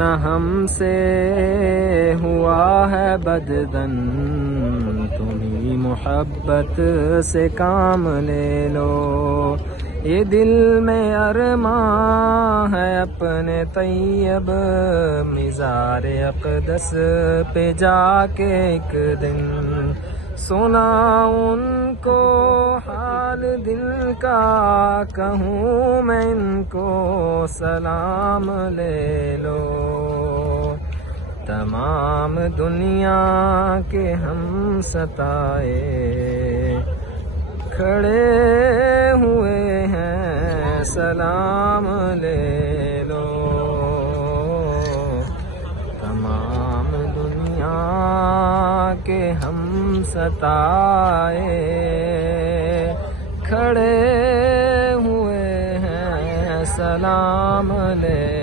نہ ہم سے ہوا ہے بددن، تمہیں محبت سے کام لے لو۔ یہ دل میں ارماں ہے اپنے طیب مزار اقدس پہ جا کے ایک دن سناؤں ان کو حال دل کا، کہوں میں ان کو سلام لے لو۔ تمام دنیا کے ہم ستائے کھڑے ہوئے ہیں، سلام لے لو۔ تمام دنیا کے ہم ستائے کھڑے ہوئے ہیں، سلام لے